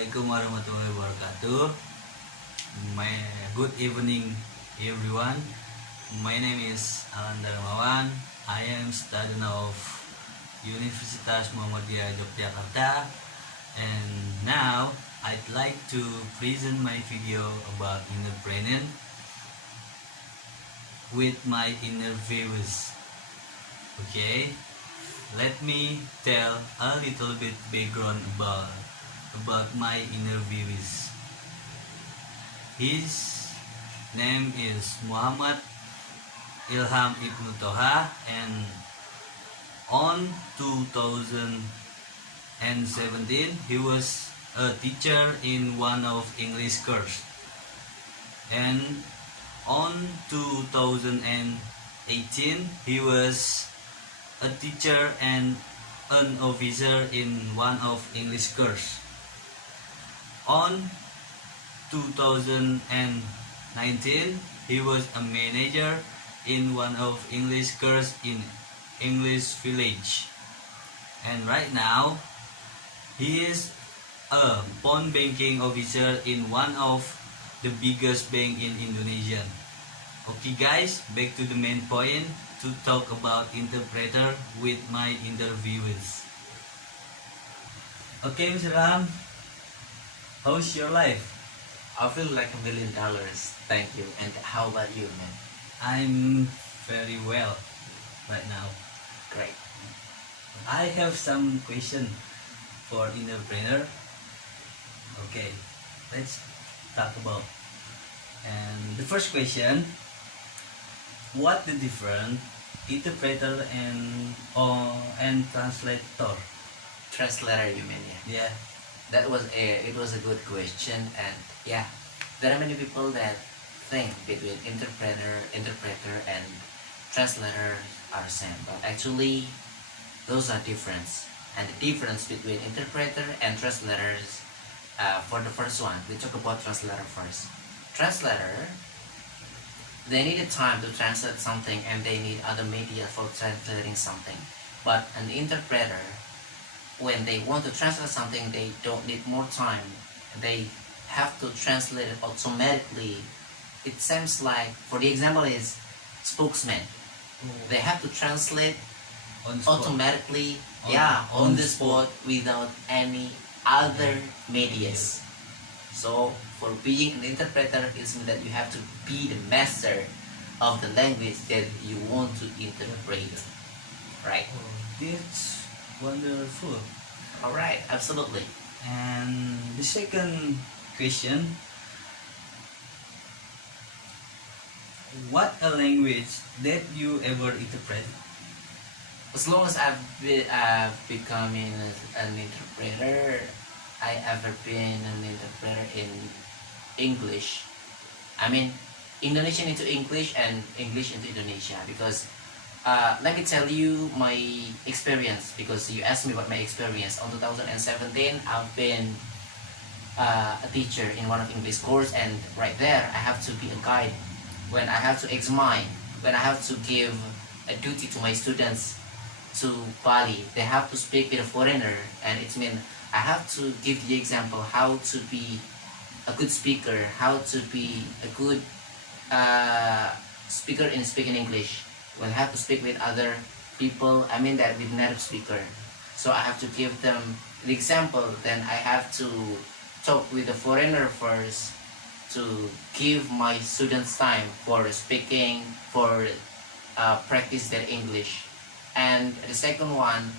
Assalamualaikum warahmatullahi wabarakatuh. Good evening, everyone. My name is Allan Dharmawan. I am student of Universitas Muhammadiyah Yogyakarta, and now I'd like to present my video about entrepreneur with my interviewers. Okay, let me tell a little bit background about my interviewees. His name is Muhammad Ilham Ibnu Toha, and on 2017 he was a teacher in one of English course, and on 2018 he was a teacher and an officer in one of English course. On 2019 he was a manager in one of English course in English village, and right now he is a pawn banking officer in one of the biggest bank in Indonesia. Okay guys, back to the main point to talk about interpreter with my interviewers. Okay, Mr. Ram, how's your life? I feel like $1 million. Thank you. And how about you, man? I'm very well right now. Great. I have some question for entrepreneur. Okay, let's talk about. And the first question: what the difference interpreter and translator? Translator, you mean? Yeah. Yeah. It was a good question, and yeah, there are many people that think between interpreter and translator are same, but actually those are different. And the difference between interpreter and translators, for the first one, we talk about translator first. Translator, they need a time to translate something, and they need other media for translating something. But an interpreter, when they want to translate something, they don't need more time. They have to translate it automatically. It seems like, for the example is spokesman. They have to translate automatically, on the spot without any other medias. So for being an interpreter, it means that you have to be the master of the language that you want to interpret. Right? That's wonderful. All right, absolutely. And the second question: what a language that you ever interpret? As long as I've becoming an interpreter, I ever been an interpreter in English. I mean, Indonesian into English and English into Indonesia, because let me tell you my experience, because you asked me about my experience. On 2017, I've been a teacher in one of English course, and right there I have to be a guide when I have to examine, when I have to give a duty to my students to Bali. They have to speak with a foreigner, and it means I have to give the example how to be a good speaker, how to be a good speaker in speaking English. When I have to speak with other people, I mean that with native speaker. So I have to give them the example, then I have to talk with the foreigner first to give my students time for speaking, for practice their English. And the second one,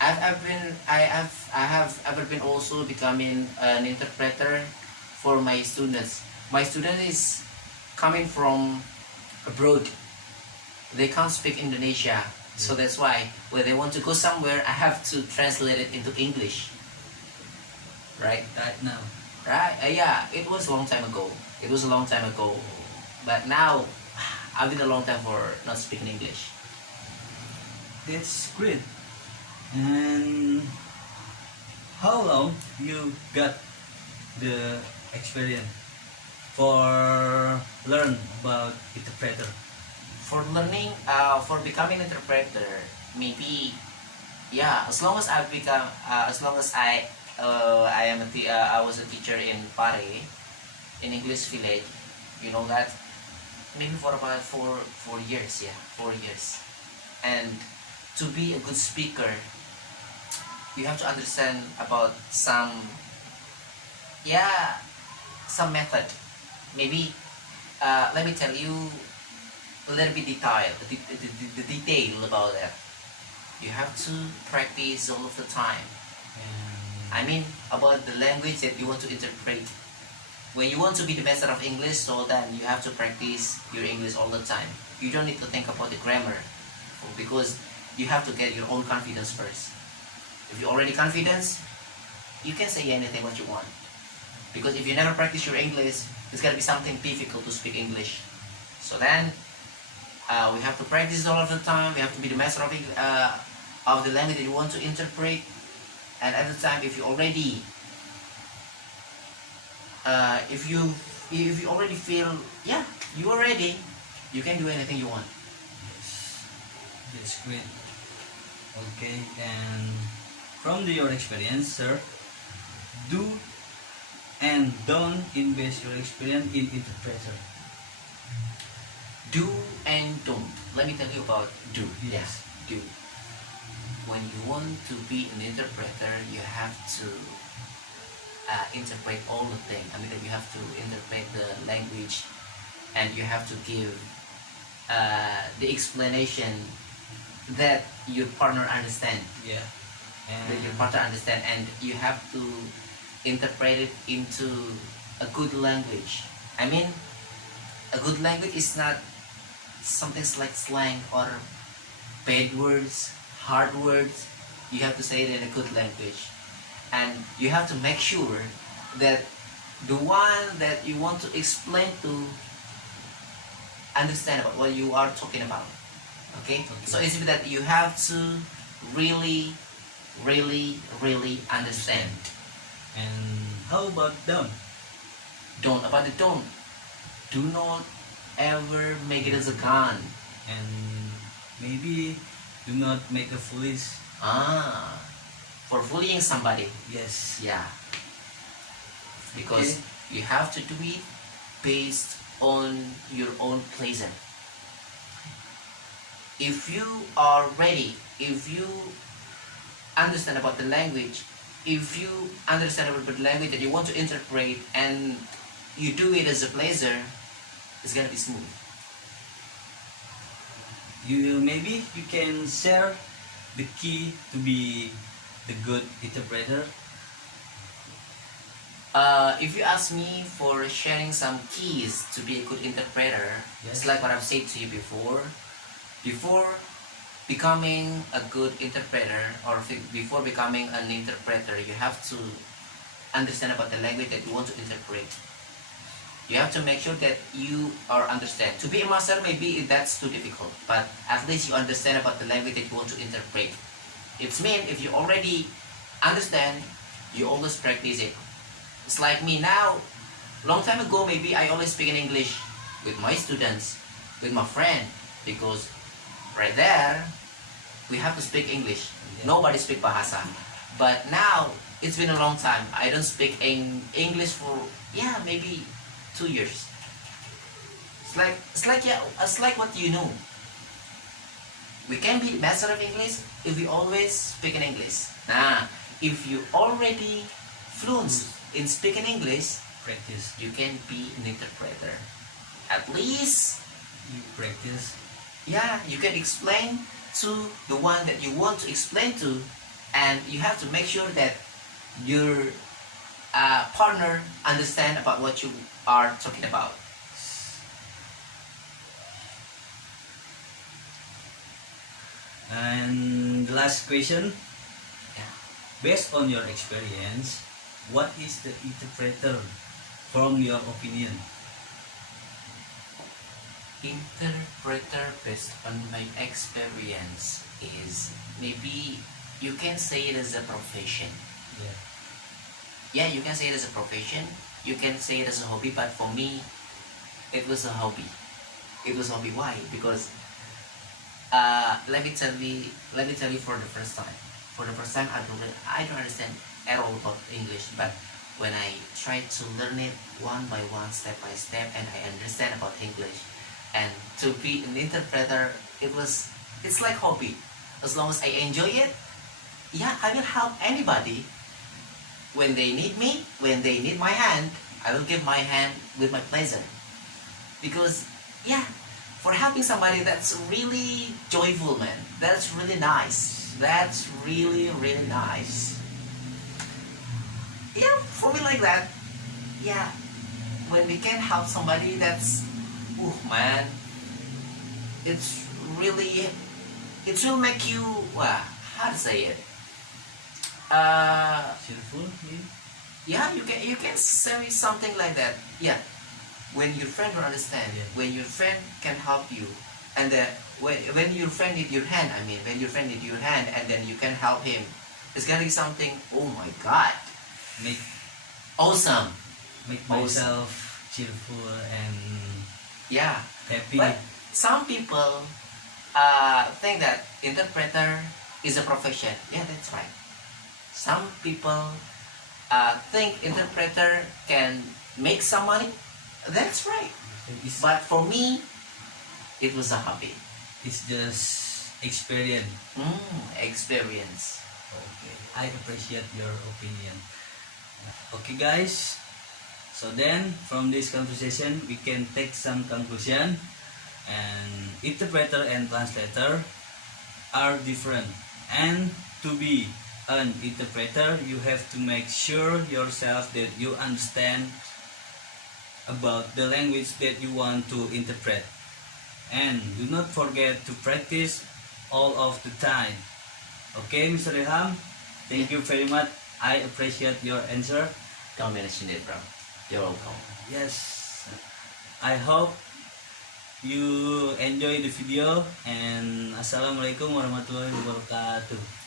I have ever been also becoming an interpreter for my students. My student is coming from abroad. They can't speak Indonesia, so that's why when they want to go somewhere, I have to translate it into English. Right? Right now. Right? Yeah, it was a long time ago. But now, I've been a long time for not speaking English. That's great. And how long you got the experience for learn about interpreter? For learning, for becoming interpreter, maybe, yeah, as long as I I was a teacher in Pare, in English village. You know that? Maybe for about 4 years, yeah, 4 years. And to be a good speaker, you have to understand about yeah, some method. Maybe let me tell you a little bit the detail about that. You have to practice all of the time. I mean about the language that you want to interpret. When you want to be the master of English, so then you have to practice your English all the time. You don't need to think about the grammar, because you have to get your own confidence first. If you're already confident, you can say anything what you want. Because if you never practice your English, it's gonna be something difficult to speak English. So then we have to practice all of the time. We have to be the master of the language that you want to interpret. And at the time, if you already if you already feel, yeah, you are ready, you can do anything you want. Yes, that's great. Okay, and from your experience, sir, do and don't invest your experience in interpreter. Do and don't. Let me tell you about do. Yes. Do. When you want to be an interpreter, you have to interpret all the things. I mean, you have to interpret the language, and you have to give the explanation that your partner understand. Yeah. That your partner understand, and you have to interpret it into a good language. I mean, a good language is not something like slang or bad words, hard words. You have to say it in a good language. And you have to make sure that the one that you want to explain to understand about what you are talking about. Okay? So it's that you have to really understand. And how about don't? Don't. About the don't. Do not ever make it as a gun. And maybe do not make a foolish. For bullying somebody. Yes. Yeah. Because you have to do it based on your own pleasure. If you are ready, if you understand about the language, if you understand about the language that you want to interpret, and you do it as a pleasure, it's gonna be smooth. Maybe you can share the key to be the good interpreter. If you ask me for sharing some keys to be a good interpreter, Yes. it's like what I've said to you before. Before becoming a good interpreter, or before becoming an interpreter, you have to understand about the language that you want to interpret. You have to make sure that you are understand. To be a master, maybe that's too difficult, but at least you understand about the language that you want to interpret. It's mean if you already understand, you always practice it. It's like me now. Long time ago, maybe I always speak in English with my students, with my friend, because right there we have to speak English. Yeah. Nobody speak Bahasa. But now it's been a long time. I don't speak in English for maybe 2 years. It's like what you know. We can be master of English if we always speak in English. If you already fluent in speaking English, Practice. you can be an interpreter. At least, You practice. you can explain to the one that you want to explain to, and you have to make sure that your partner understand about what you are talking about. And the last question, Yeah. based on your experience, what is the interpreter from your opinion? Interpreter, based on my experience, is maybe you can say it as a profession. Yeah. Yeah, you can say it as a profession. You can say it as a hobby, but for me, it was a hobby. It was a hobby. Why? Because let me tell you for the first time. For the first time, I don't understand at all about English, but when I try to learn it one by one, step by step, and I understand about English, and to be an interpreter, it's like hobby. As long as I enjoy it, yeah, I will help anybody when they need me, when they need my hand. I will give my hand with my pleasure, because yeah, for helping somebody, that's really joyful, man. That's really nice. That's really nice. Yeah, for me like that. Yeah, when we can help somebody, that's, ooh, man, it's really, it will make you, how to say it, Cheerful, maybe? yeah, you can say something like that. Yeah, when your friend will understand, Yeah. when your friend can help you, and when your friend need your hand, I mean, when your friend need your hand, and then you can help him, it's gonna be something, oh my god, Make awesome. make Awesome. myself cheerful and Yeah, happy. but some people think that interpreter is a profession. Yeah, that's right. Some people think interpreter can make some money. That's right. It's, But for me, it was a hobby. it's just experience. Experience. Okay, I appreciate your opinion. Okay, guys. So then, from this conversation, we can take some conclusion. And interpreter and translator are different. And to be an interpreter, you have to make sure yourself that you understand about the language that you want to interpret. And do not forget to practice all of the time. Okay, Mr. Ilham, thank you very much. I appreciate your answer. Don't mention it, bro. You're welcome. Yes, I hope you enjoy the video, and assalamualaikum warahmatullahi wabarakatuh.